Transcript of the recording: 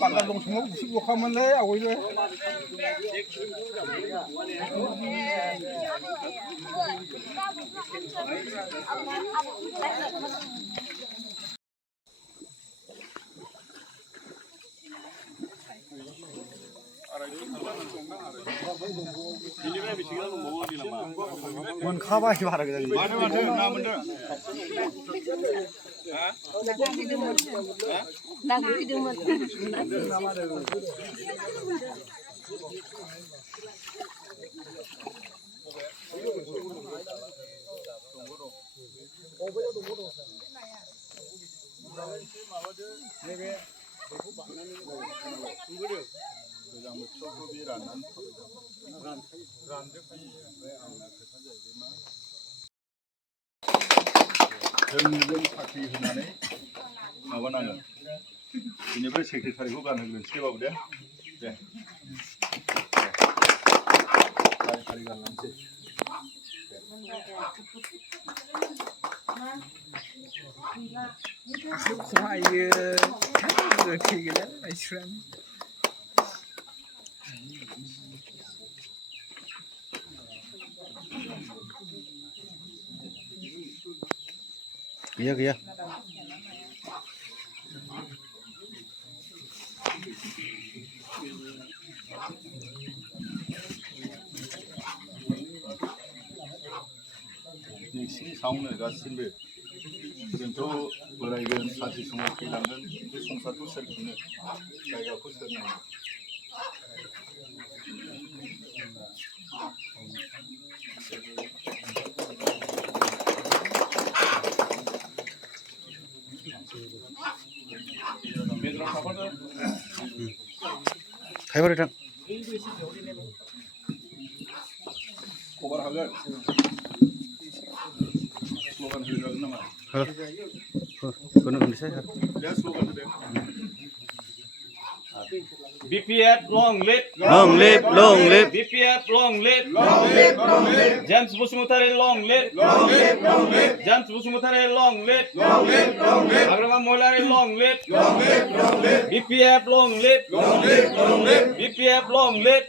Bạn lồng xuống sức của không lấy à ôi rồi. Mình khá bao nhiêu cái gì? जों साख्रि होनानै माबानांगोन बेनिफ्राय सेक्रेटारिखौ गानहोग्रोनोसै बाबु दे फारि गानलांसै खमायो गोथै गैला मानसिफ्रानो गैया नोंसिनि सायावनो गासिबो जोंथ' बोरायगोन सानसे समाव थैलांगोन बे संसारखौ सोर खुंनो जायगाखौ सोर नायनो खायबार थां खबर हागोन स्ल'गान होजागोन नामा होनो होनोसै दे स्ल'गान होदो BPF long live BPF long live James Bosumutari long live James Bosumutari long live Agrama Molari long live BPF long live BPF long live